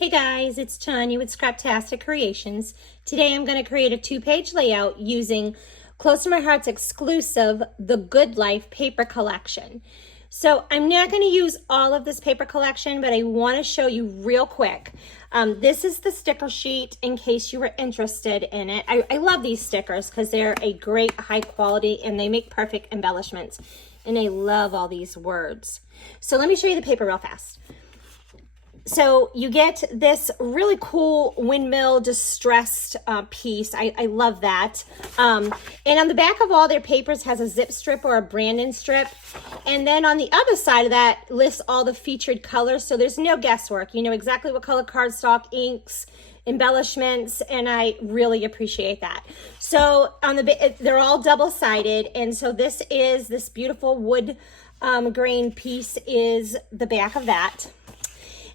Hey guys, it's Tanya with Scraptastic Creations. Today I'm going to create a 2-page layout using Close to My Heart's exclusive The Good Life paper collection. So I'm not going to use all of this paper collection, but I want to show you real quick. This is the sticker sheet in case you were interested in it. I love these stickers because they're a great high quality and they make perfect embellishments. And I love all these words. So let me show you the paper real fast. So you get this really cool windmill distressed piece. I love that. And on the back of all their papers has a zip strip or a branding strip. And then on the other side of that lists all the featured colors. So there's no guesswork. You know exactly what color cardstock, inks, embellishments, and I really appreciate that. So on they're all double-sided. And so this beautiful wood grain piece is the back of that.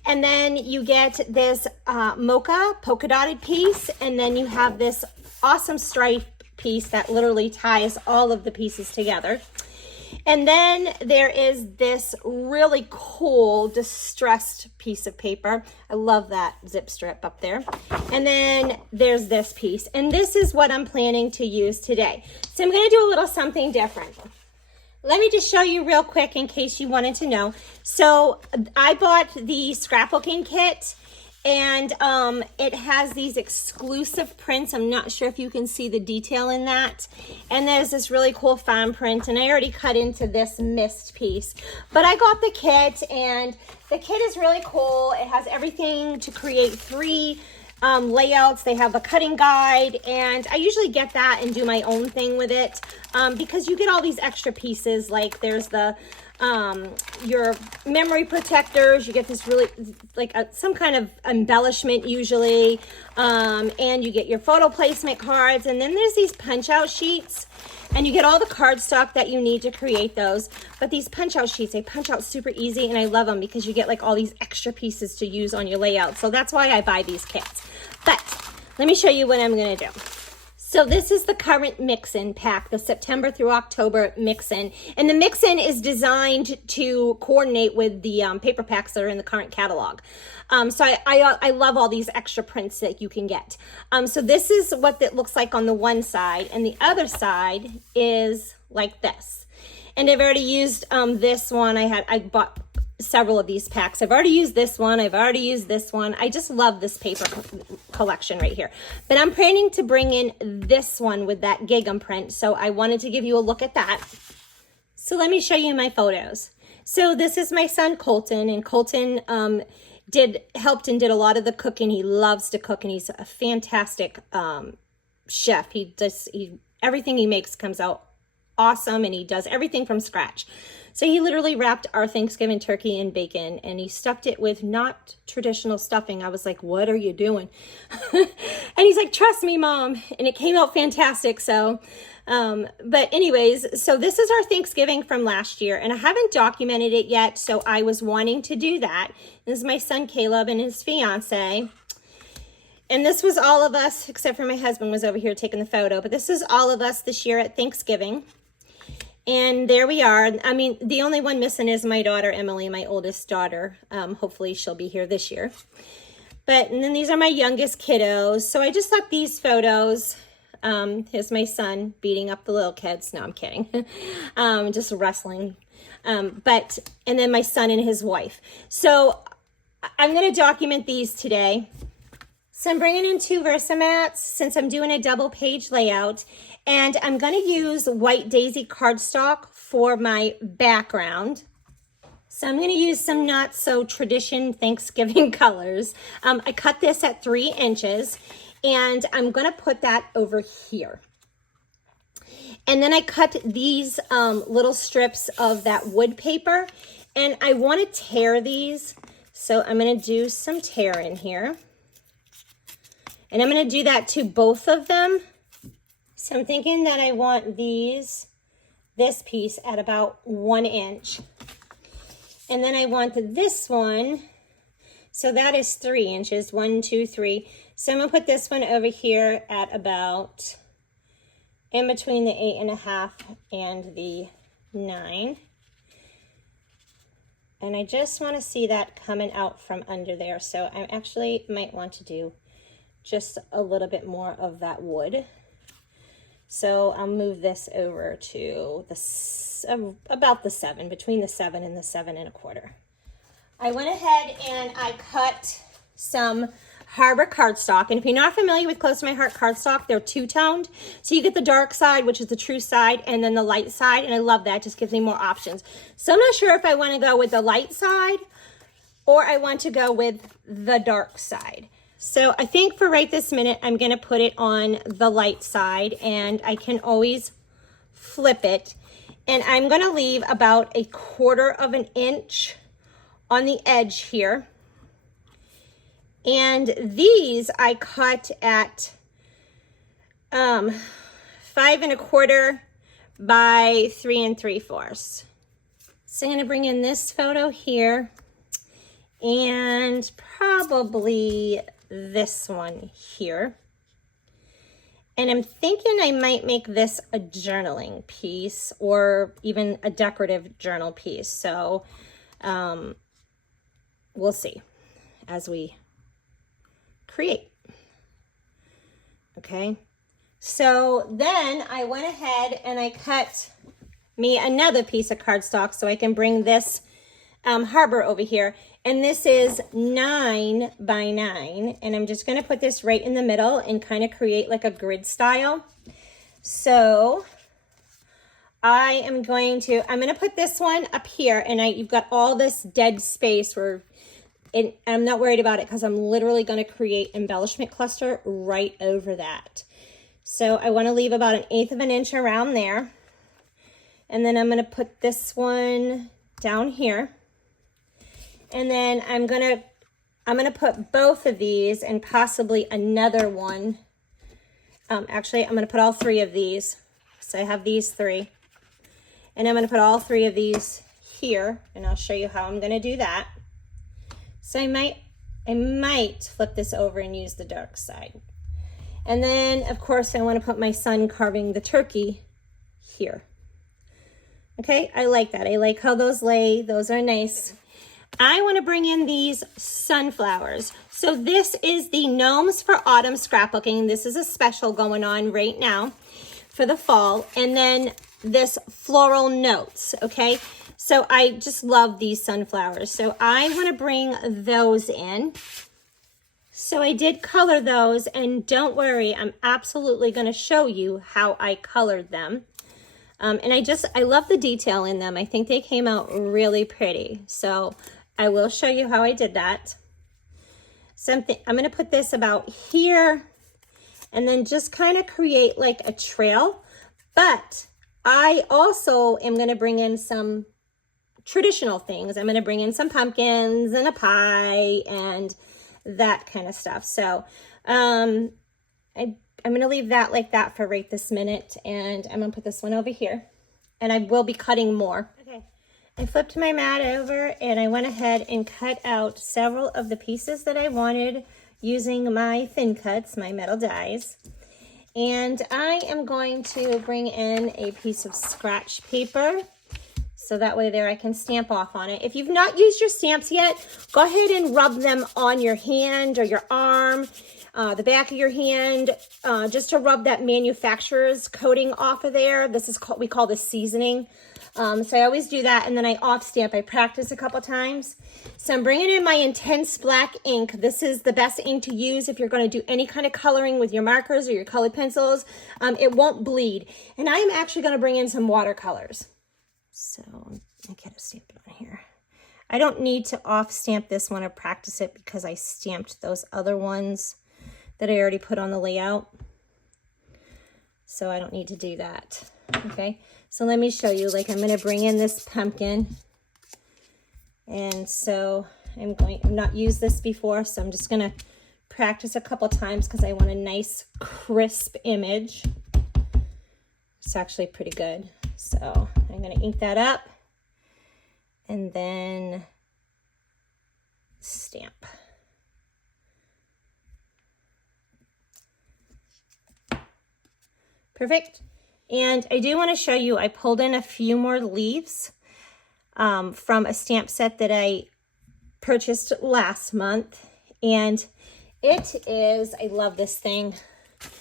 And then you get this mocha polka dotted piece, and then you have this awesome stripe piece that literally ties all of the pieces together. And then there is this really cool distressed piece of paper. I love that zip strip up there. And then there's this piece, and this is what I'm planning to use today. So I'm going to do a little something different. Let me just show you real quick in case you wanted to know. So I bought the scrapbooking kit, and it has these exclusive prints. I'm not sure if you can see the detail in that. And there's this really cool fan print, and I already cut into this mist piece. But I got the kit, and the kit is really cool. It has everything to create 3 layouts. They have a cutting guide, and I usually get that and do my own thing with it because you get all these extra pieces. Like there's the your memory protectors. You get this really like some kind of embellishment usually, and you get your photo placement cards, and then there's these punch out sheets. And you get all the cardstock that you need to create those. But these punch out sheets, they punch out super easy, and I love them because you get like all these extra pieces to use on your layout. So that's why I buy these kits. But let me show you what I'm gonna do. So this is the current mix-in pack, the September through October mix-in. And the mix-in is designed to coordinate with the paper packs that are in the current catalog. So I love all these extra prints that you can get. So this is what it looks like on the one side, and the other side is like this. And I've already used this one. I bought several of these packs. I've already used this one. I've already used this one. I just love this paper collection right here. But I'm planning to bring in this one with that gingham print. So I wanted to give you a look at that. So let me show you my photos. So this is my son Colton, and Colton helped and did a lot of the cooking. He loves to cook, and he's a fantastic chef. Everything he makes comes out awesome, and he does everything from scratch. So he literally wrapped our Thanksgiving turkey in bacon, and he stuffed it with not traditional stuffing. I was like, what are you doing? And he's like, trust me, Mom. And it came out fantastic. So, but anyways, so this is our Thanksgiving from last year, and I haven't documented it yet. So I was wanting to do that. This is my son, Caleb, and his fiance. And this was all of us, except for my husband was over here taking the photo, but this is all of us this year at Thanksgiving. And there we are. I mean, the only one missing is my daughter, Emily, my oldest daughter. Hopefully she'll be here this year. And then these are my youngest kiddos. So I just thought these photos, here's my son beating up the little kids. No, I'm kidding. Just wrestling. And then my son and his wife. So I'm going to document these today. So I'm bringing in 2 Versamats since I'm doing a double page layout, and I'm going to use white daisy cardstock for my background. So I'm going to use some not so tradition Thanksgiving colors. I cut this at 3 inches, and I'm going to put that over here. And then I cut these little strips of that wood paper, and I want to tear these. So I'm going to do some tear in here. And I'm going to do that to both of them. So I'm thinking that I want this piece at about 1 inch. And then I want this one, so that is 3 inches, 1, 2, 3. So I'm going to put this one over here at about in between the 8.5 and the 9. And I just want to see that coming out from under there. So I actually might want to do just a little bit more of that wood. So I'll move this over to about the 7, between the 7 and the 7 1/4. I went ahead and I cut some Harbor cardstock. And if you're not familiar with Close to My Heart cardstock, they're two-toned. So you get the dark side, which is the true side, and then the light side. And I love that. It just gives me more options. So I'm not sure if I want to go with the light side or I want to go with the dark side. So I think for right this minute, I'm going to put it on the light side, and I can always flip it. And I'm going to leave about 1/4 inch on the edge here. And these I cut at 5 1/4 by 3 3/4. So I'm going to bring in this photo here and probably this one here. And I'm thinking I might make this a journaling piece or even a decorative journal piece. So we'll see as we create. Okay, so then I went ahead and I cut me another piece of cardstock so I can bring this Harbor over here. And this is 9 by 9. And I'm just going to put this right in the middle and kind of create like a grid style. So I'm going to put this one up here, and you've got all this dead space where, and I'm not worried about it because I'm literally going to create embellishment cluster right over that. So I want to leave about 1/8 inch around there. And then I'm going to put this one down here. And then I'm going to put both of these and possibly another one. Actually, I'm going to put all 3 of these. So I have these 3. And I'm going to put all 3 of these here, and I'll show you how I'm going to do that. So I might flip this over and use the dark side. And then, of course, I want to put my son carving the turkey here. Okay, I like that. I like how those lay. Those are nice. I want to bring in these sunflowers. So this is the Gnomes for Autumn scrapbooking. This is a special going on right now for the fall. And then this floral notes, okay? So I just love these sunflowers. So I want to bring those in. So I did color those, and don't worry, I'm absolutely going to show you how I colored them. And I love the detail in them. I think they came out really pretty. So I will show you how I did that. I'm going to put this about here and then just kind of create like a trail. But I also am going to bring in some traditional things. I'm going to bring in some pumpkins and a pie and that kind of stuff. So I'm going to leave that like that for right this minute, and I'm going to put this one over here, and I will be cutting more. Okay, I flipped my mat over and I went ahead and cut out several of the pieces that I wanted using my thin cuts, my metal dies. And I am going to bring in a piece of scratch paper, so that way there I can stamp off on it. If you've not used your stamps yet, go ahead and rub them on your hand or your arm, the back of your hand, just to rub that manufacturer's coating off of there. This is we call this seasoning. So I always do that, and then I off stamp. I practice a couple times. So I'm bringing in my intense black ink. This is the best ink to use if you're going to do any kind of coloring with your markers or your colored pencils. It won't bleed. And I'm actually going to bring in some watercolors. So I gotta stamp it on here. I don't need to off stamp this one or practice it because I stamped those other ones that I already put on the layout. So I don't need to do that. Okay, so let me show you. Like, I'm gonna bring in this pumpkin. And so I've not used this before, so I'm just gonna practice a couple times because I want a nice crisp image. It's actually pretty good. So I'm going to ink that up and then stamp. Perfect. And I do want to show you, I pulled in a few more leaves. from a stamp set that I purchased last month. And it is, I love this thing.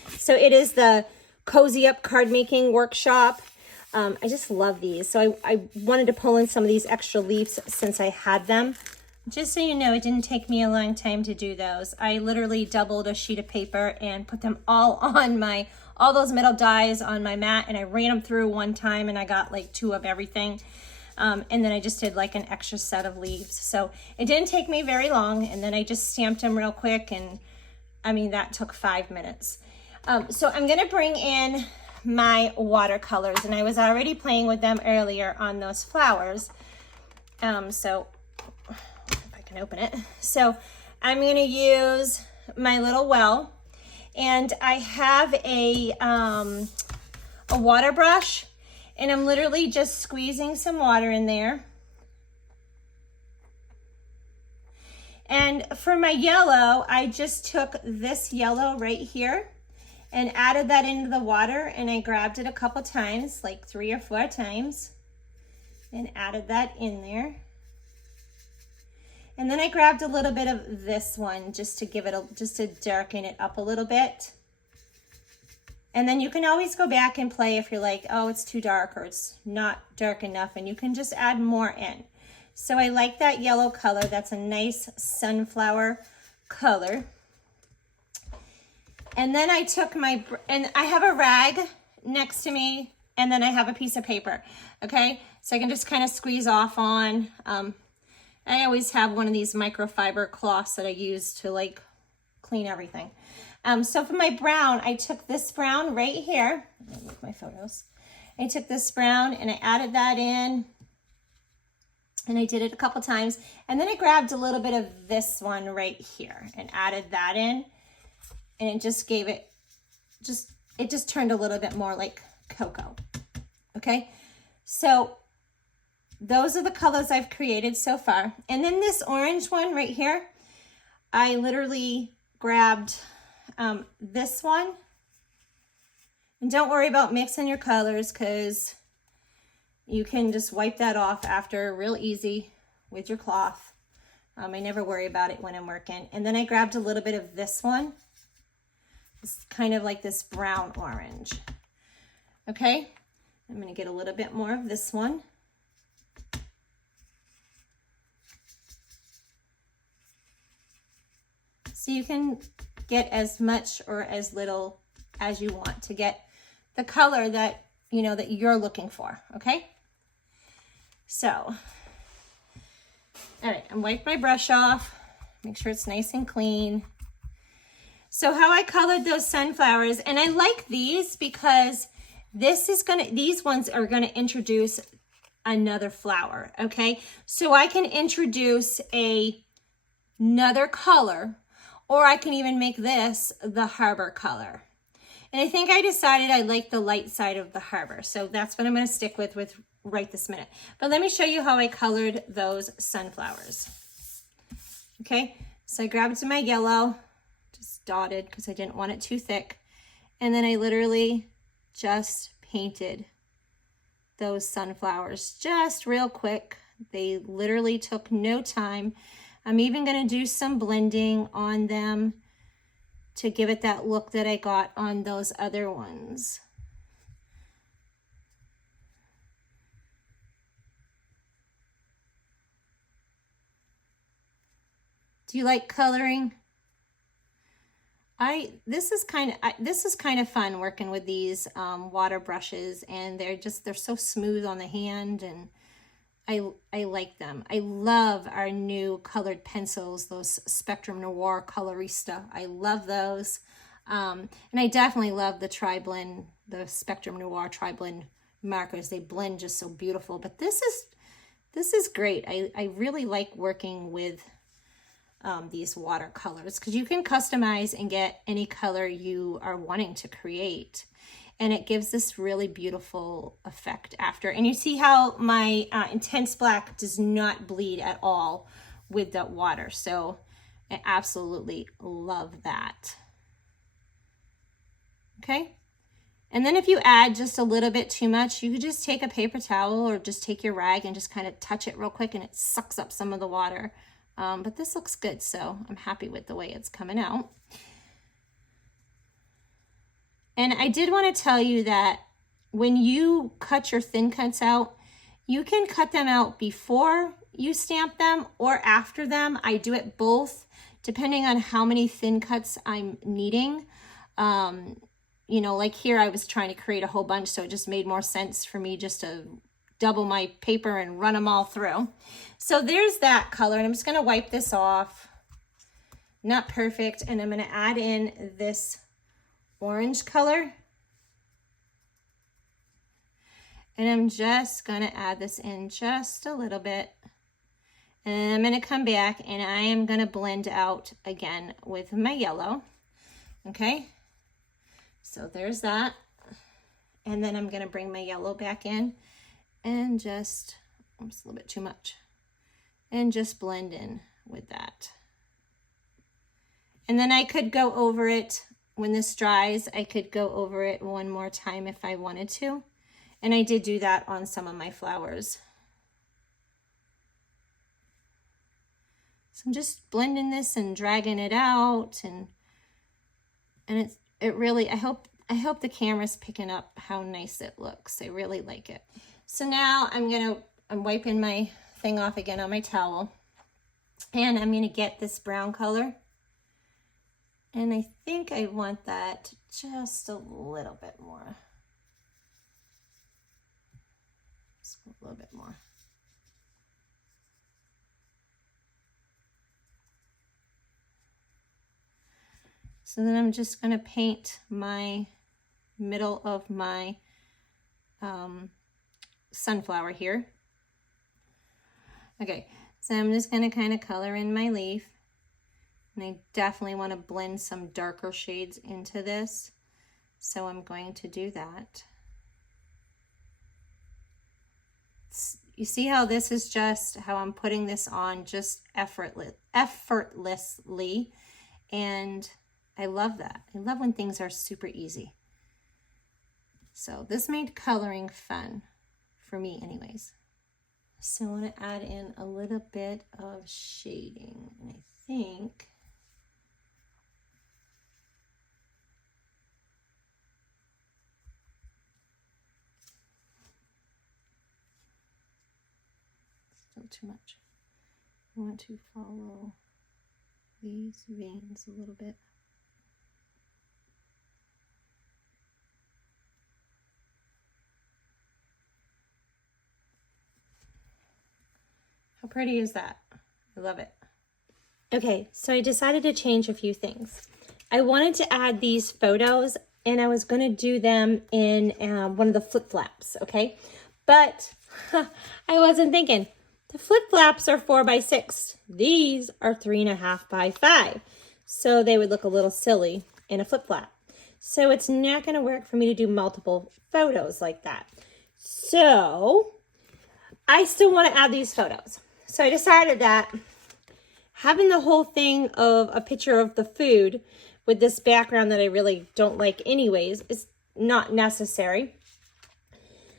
So it is the Cozy Up Card Making Workshop. I just love these. So I wanted to pull in some of these extra leaves since I had them. Just so you know, it didn't take me a long time to do those. I literally doubled a sheet of paper and put them all on all those metal dies on my mat, and I ran them through one time and I got like 2 of everything. And then I just did like an extra set of leaves. So it didn't take me very long, and then I just stamped them real quick, and I mean, that took 5 minutes. So I'm gonna bring in my watercolors, and I was already playing with them earlier on those flowers. So if I can open it. So I'm gonna use my little well, and I have a water brush, and I'm literally just squeezing some water in there. And for my yellow, I just took this yellow right here and added that into the water, and I grabbed it a couple times, like 3 or 4 times, and added that in there. And then I grabbed a little bit of this one just to give it just to darken it up a little bit. And then you can always go back and play if you're like, oh, it's too dark or it's not dark enough, and you can just add more in. So I like that yellow color. That's a nice sunflower color. And then I took and I have a rag next to me, and then I have a piece of paper, okay? So I can just kind of squeeze off on. I always have one of these microfiber cloths that I use to like clean everything. So for my brown, I took this brown right here. Let me move my photos. I took this brown and I added that in, and I did it a couple times. And then I grabbed a little bit of this one right here and added that in. And it just gave it, it just turned a little bit more like cocoa, okay? So those are the colors I've created so far. And then this orange one right here, I literally grabbed this one. And don't worry about mixing your colors, because you can just wipe that off after real easy with your cloth. I never worry about it when I'm working. And then I grabbed a little bit of this one. It's kind of like this brown orange. Okay, I'm gonna get a little bit more of this one. So you can get as much or as little as you want to get the color that you know that you're looking for, okay? So, all right, I'm wipe my brush off, make sure it's nice and clean. So how I colored those sunflowers, and I like these because these ones are gonna introduce another flower, okay? So I can introduce another color, or I can even make this the harbor color. And I think I decided I like the light side of the harbor, so that's what I'm gonna stick with right this minute. But let me show you how I colored those sunflowers. Okay, so I grabbed my yellow, just dotted because I didn't want it too thick. And then I literally just painted those sunflowers just real quick. They literally took no time. I'm even gonna do some blending on them to give it that look that I got on those other ones. Do you like coloring? This is kind of fun working with these water brushes, and they're so smooth on the hand, and I like them. I love our new colored pencils, those Spectrum Noir Colorista. I love those. And I definitely love the tri-blend, the Spectrum Noir tri-blend markers. They blend just so beautiful. But this is great. I really like working with these watercolors, because you can customize and get any color you are wanting to create, and it gives this really beautiful effect after. And you see how my intense black does not bleed at all with that water, so I absolutely love that. Okay, And then if you add just a little bit too much, you could just take a paper towel or just take your rag and just kind of touch it real quick and it sucks up some of the water. But this looks good, so I'm happy with the way it's coming out. And I did want to tell you that when you cut your thin cuts out, you can cut them out before you stamp them or after them. I do it both, depending on how many thin cuts I'm needing. You know, like here I was trying to create a whole bunch, so it just made more sense for me just to double my paper and run them all through. So there's that color, and I'm just going to wipe this off. Not perfect, and I'm going to add in this orange color. And I'm just going to add this in just a little bit. And I'm going to come back and I am going to blend out again with my yellow. Okay, so there's that. And then I'm going to bring my yellow back in and just, oops, a little bit too much, and just blend in with that. And then I could go over it when this dries. I could go over it one more time if I wanted to. And I did do that on some of my flowers. So I'm just blending this and dragging it out, and it really, I hope the camera's picking up how nice it looks. I really like it. So now I'm wiping my thing off again on my towel, and I'm gonna get this brown color, and I think I want that just a little bit more. Just a little bit more. So then I'm just going to paint my middle of my sunflower here. Okay, so I'm just going to kind of color in my leaf. And I definitely want to blend some darker shades into this. So I'm going to do that. You see how this is just how I'm putting this on just effortlessly. And I love that. I love when things are super easy. So this made coloring fun for me anyways. So I want to add in a little bit of shading, and I think still too much. I want to follow these veins a little bit. How pretty is that? I love it. Okay, so I decided to change a few things. I wanted to add these photos, and I was going to do them in one of the flip flaps, okay? But I wasn't thinking. The flip flaps are 4x6. These are 3.5 by 5. So they would look a little silly in a flip flap. So it's not going to work for me to do multiple photos like that. So I still want to add these photos. So I decided that having the whole thing of a picture of the food with this background that I really don't like anyways is not necessary.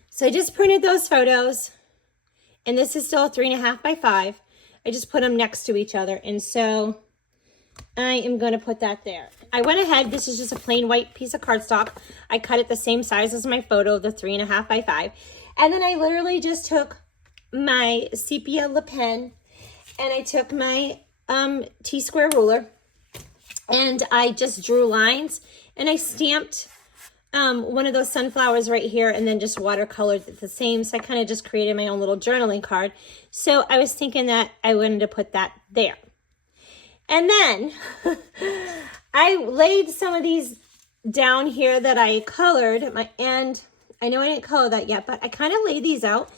So I just printed those photos, and this is still a 3.5 by 5. I just put them next to each other, and so I am going to put that there. I went ahead, this is just a plain white piece of cardstock. I cut it the same size as my photo, the 3.5 by 5. And then I literally just took my sepia Le Pen, and I took my T-square ruler, and I just drew lines, and I stamped one of those sunflowers right here, and then just watercolored it the same. So I kind of just created my own little journaling card. So I was thinking that I wanted to put that there. And then I laid some of these down here that I colored, and I know I didn't color that yet, but I kind of laid these out,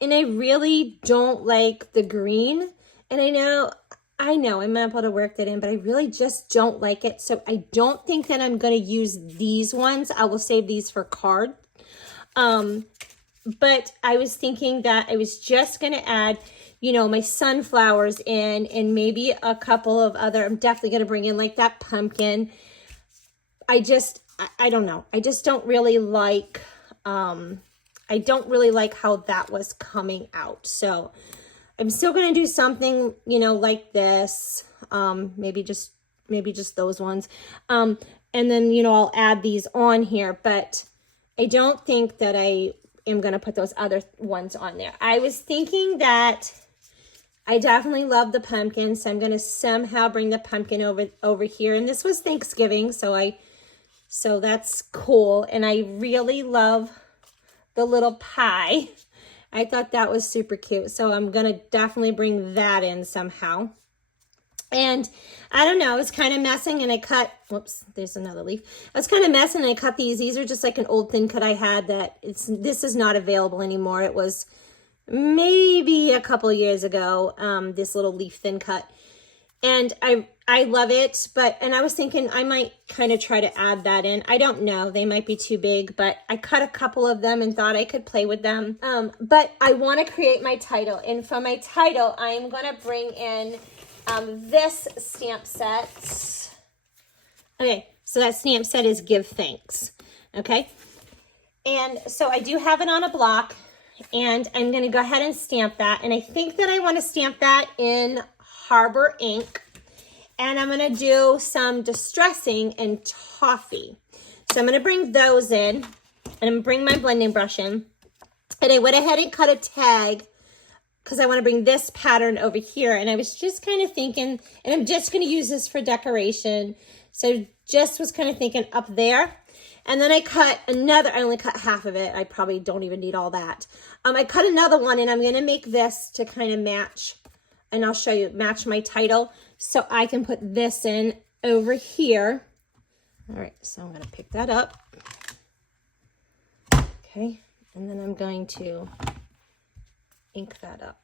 and I really don't like the green. And I know I'm able to work that in, but I really just don't like it. So I don't think that I'm going to use these ones. I will save these for card. But I was thinking that I was just going to add, you know, my sunflowers in, and maybe a couple of other, I'm definitely going to bring in like that pumpkin. I I don't know. I just don't really like, I don't really like how that was coming out. So I'm still going to do something, you know, like this. Maybe just those ones. And then, you know, I'll add these on here, but I don't think that I am going to put those other ones on there. I was thinking that I definitely love the pumpkin, so I'm going to somehow bring the pumpkin over here. And this was Thanksgiving, so that's cool. And I really love the little pie. I thought that was super cute. So I'm going to definitely bring that in somehow. And I don't know, I was kind of messing and I cut, whoops, there's another leaf. I was kind of messing and I cut these. These are just like an old thin cut I had that this is not available anymore. It was maybe a couple years ago, this little leaf thin cut. And I love it, and I was thinking I might kind of try to add that in. I don't know, they might be too big, but I cut a couple of them and thought I could play with them. But I want to create my title, and for my title, I'm going to bring in this stamp set. Okay, so that stamp set is Give Thanks, okay? And so I do have it on a block, and I'm going to go ahead and stamp that, and I think that I want to stamp that in Harbor ink. And I'm going to do some distressing in toffee. So I'm going to bring those in, and I'm going to bring my blending brush in. And I went ahead and cut a tag because I want to bring this pattern over here. And I was just kind of thinking, and I'm just going to use this for decoration. So just was kind of thinking up there. And then I cut another, I only cut half of it. I probably don't even need all that. I cut another one, and I'm going to make this to kind of match, and I'll show you, match my title. So I can put this in over here. All right, so I'm going to pick that up. Okay, and then I'm going to ink that up.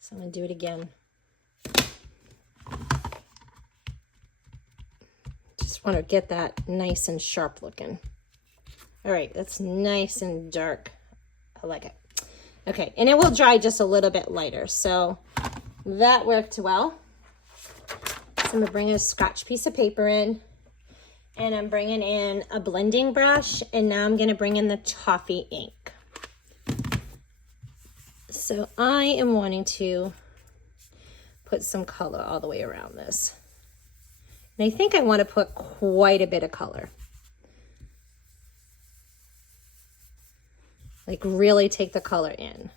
So I'm going to do it again. Just want to get that nice and sharp looking. All right, that's nice and dark. I like it. Okay, and it will dry just a little bit lighter. So that worked well. So I'm going to bring a scratch piece of paper in, and I'm bringing in a blending brush, and now I'm going to bring in the toffee ink. So I am wanting to put some color all the way around this. And I think I want to put quite a bit of color. Like really take the color in.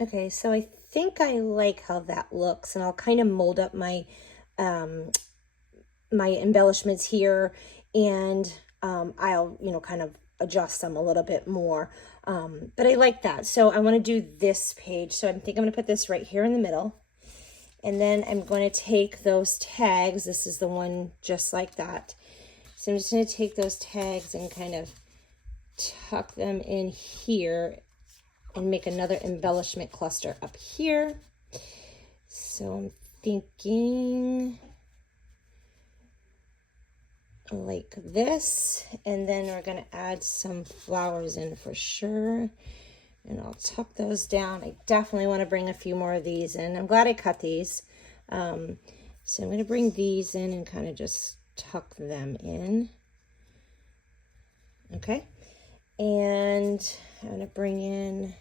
Okay, so I think I like how that looks, and I'll kind of mold up my my embellishments here, and I'll, you know, kind of adjust them a little bit more. But I like that. So I want to do this page. So I think I'm going to put this right here in the middle. And then I'm going to take those tags. This is the one just like that. So I'm just going to take those tags and kind of tuck them in here and make another embellishment cluster up here. So I'm thinking like this, and then we're going to add some flowers in for sure, and I'll tuck those down. I definitely want to bring a few more of these in. I'm glad I cut these. So I'm going to bring these in and kind of just tuck them in. Okay, and I'm going to bring in,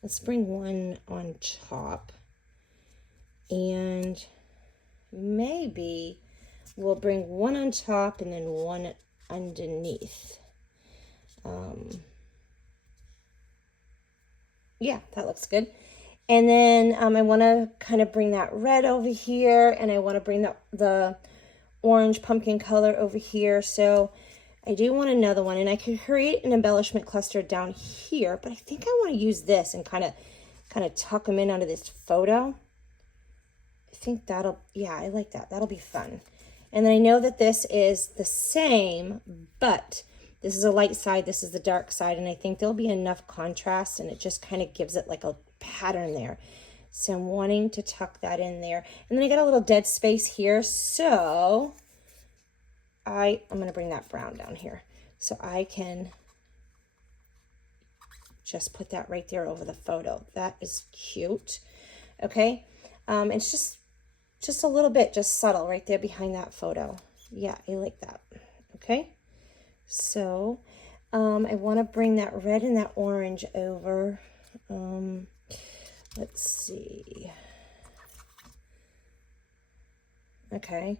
let's bring one on top, and maybe we'll bring one on top and then one underneath. Yeah, that looks good. And then I want to kind of bring that red over here, and I want to bring the orange pumpkin color over here. So I do want another one, and I can create an embellishment cluster down here, but I think I want to use this and kind of tuck them in under this photo. I think that'll, yeah, I like that. That'll be fun. And then I know that this is the same, but This is a light side, this is the dark side, and I think there'll be enough contrast, and it just kind of gives it like a pattern there. So I'm wanting to tuck that in there. And then I got a little dead space here, so I'm going to bring that brown down here. So I can just put that right there over the photo. That is cute. Okay. It's just a little bit, just subtle right there behind that photo. Yeah, I like that. Okay. So, I want to bring that red and that orange over. Let's see. Okay.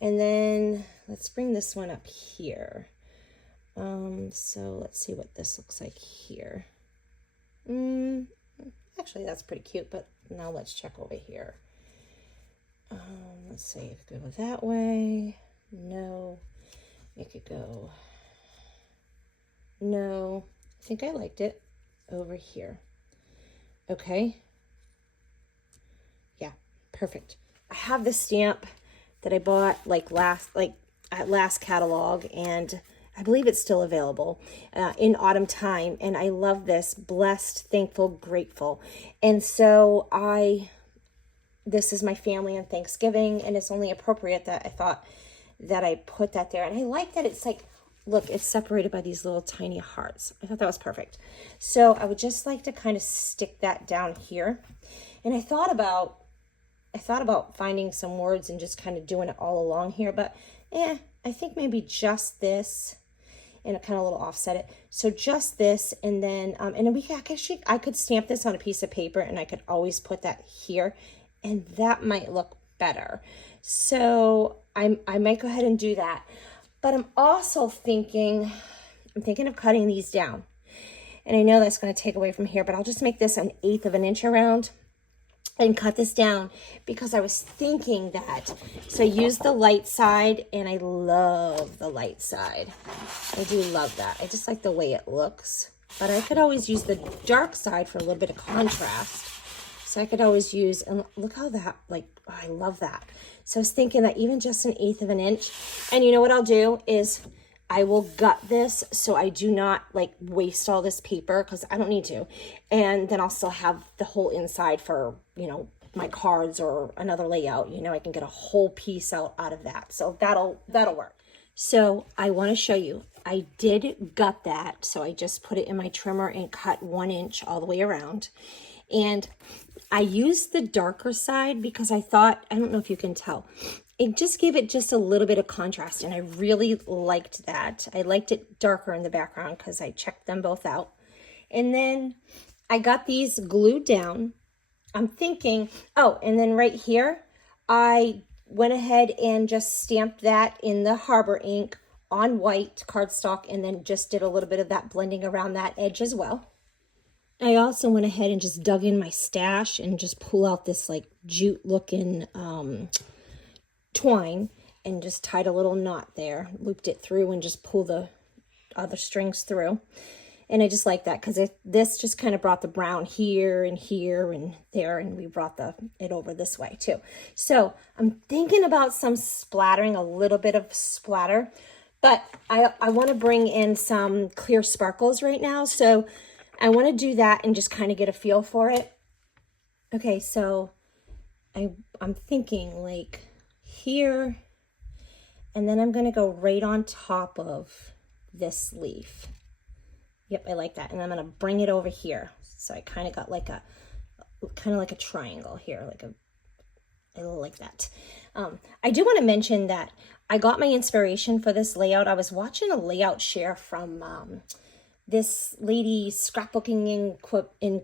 And then let's bring this one up here. So let's see what this looks like here. Actually, that's pretty cute, but now let's check over here. Let's see if it could go that way. No. It could go. No. I think I liked it over here. Okay. Yeah, perfect. I have this stamp that I bought at last catalog, and I believe it's still available in autumn time. And I love this: blessed, thankful, grateful. And so this is my family on Thanksgiving, and it's only appropriate that I thought that I put that there. And I like that it's like, look, it's separated by these little tiny hearts. I thought that was perfect. So I would just like to kind of stick that down here. And I thought about finding some words and just kind of doing it all along here, but I think maybe just this, and kind of a little offset it. So just this, and then I could stamp this on a piece of paper, and I could always put that here, and that might look better. So I might go ahead and do that. But I'm also thinking of cutting these down. And I know that's going to take away from here, but I'll just make this 1/8 of an inch around and cut this down, because I was thinking that. So I use the light side, and I love the light side. I do love that. I just like the way it looks. But I could always use the dark side for a little bit of contrast. So I could always use, and look how that, I love that. So I was thinking that even just 1/8 of an inch. And you know what I'll do is I will gut this so I do not waste all this paper, because I don't need to. And then I'll still have the whole inside for, my cards or another layout. I can get a whole piece out of that. So that'll work. So I want to show you, I did gut that. So I just put it in my trimmer and cut 1 inch all the way around. And I used the darker side because I thought, I don't know if you can tell, it just gave it just a little bit of contrast, and I really liked that. I liked it darker in the background because I checked them both out. And then I got these glued down. I'm thinking, and then right here, I went ahead and just stamped that in the Harbor ink on white cardstock, and then just did a little bit of that blending around that edge as well. I also went ahead and just dug in my stash and just pull out this jute looking twine, and just tied a little knot there, looped it through, and just pull the other strings through. And I just like that because this just kind of brought the brown here and there, and we brought it over this way too. So I'm thinking about some splattering, a little bit of splatter, but I want to bring in some clear sparkles right now. So I want to do that and just kind of get a feel for it. Okay, so I'm thinking here, and then I'm going to go right on top of this leaf. Yep, I like that. And I'm going to bring it over here. So I kind of got like a triangle here, I like that. I do want to mention that I got my inspiration for this layout. I was watching a layout share from this lady scrapbooking in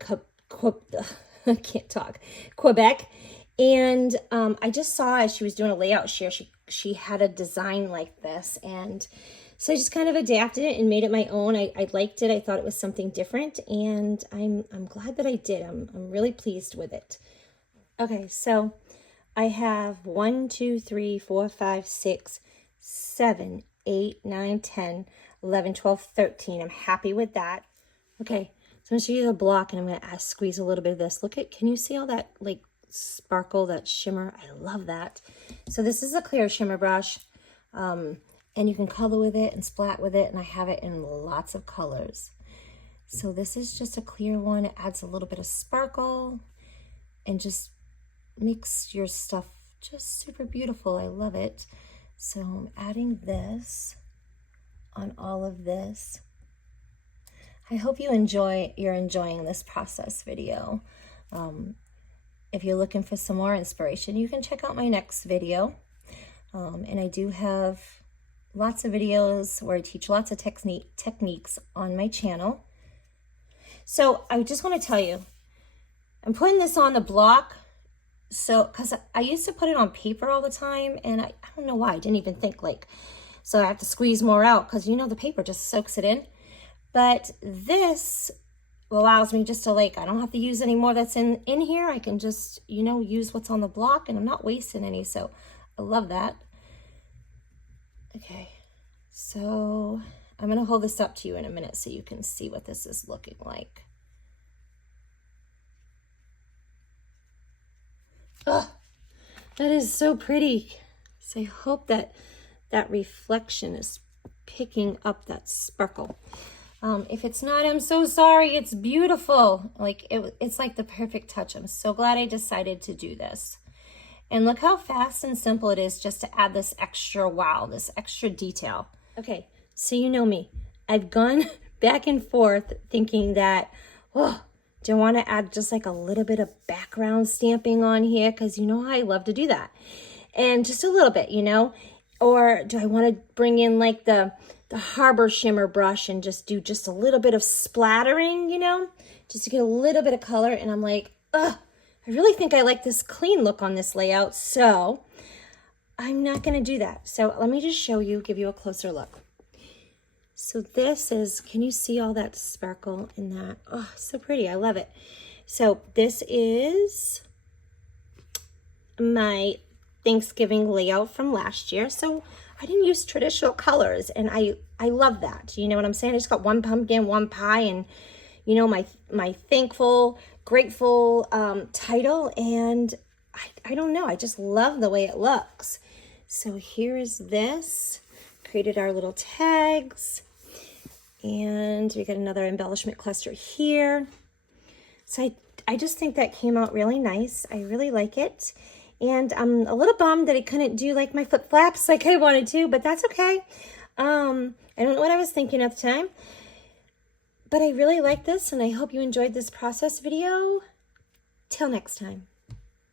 I can't talk, Quebec. And I just saw, as she was doing a layout share, she had a design like this, and so I just kind of adapted it and made it my own. I liked it. I thought it was something different, and I'm glad that I did. I'm really pleased with it. Okay, so I have 1, 2, 3, 4, 5, 6, 7, 8, 9, 10, 11, 12, 13. I'm happy with that. Okay, so I'm going to show you the block, and I'm going to squeeze a little bit of this. Can you see all that sparkle, that shimmer? I love that. So this is a clear shimmer brush. and you can color with it and splat with it, and I have it in lots of colors. So this is just a clear one. It adds a little bit of sparkle and just makes your stuff just super beautiful. I love it. So I'm adding this on all of this. I hope you're enjoying this process video. If you're looking for some more inspiration, you can check out my next video. And I do have lots of videos where I teach lots of techniques on my channel. So I just want to tell you, I'm putting this on the block, so because I used to put it on paper all the time, and I don't know why, I didn't even think so I have to squeeze more out because the paper just soaks it in. But this allows me just to I don't have to use any more that's in here. I can just, use what's on the block, and I'm not wasting any, so I love that. Okay, so I'm going to hold this up to you in a minute so you can see what this is looking like. Oh, that is so pretty. So I hope that reflection is picking up that sparkle. If it's not, I'm so sorry. It's beautiful. It's like the perfect touch. I'm so glad I decided to do this. And look how fast and simple it is just to add this extra wow, this extra detail. Okay, so you know me. I've gone back and forth thinking that, do I want to add just a little bit of background stamping on here? Because how I love to do that. And just a little bit, Or do I want to bring in the Harbor Shimmer brush and just do just a little bit of splattering, Just to get a little bit of color. And I'm like, I really think I like this clean look on this layout. So I'm not going to do that. So let me just show you, give you a closer look. So this is, can you see all that sparkle in that? Oh, so pretty. I love it. So this is my Thanksgiving layout from last year. So I didn't use traditional colors, and I love that. You know what I'm saying? I just got one pumpkin, one pie, and my thankful, grateful title, and I don't know. I just love the way it looks. So here is this. Created our little tags. And we got another embellishment cluster here. So I just think that came out really nice. I really like it. And I'm a little bummed that I couldn't do my flip flaps like I wanted to, but that's okay. I don't know what I was thinking at the time. But I really like this, and I hope you enjoyed this process video. Till next time.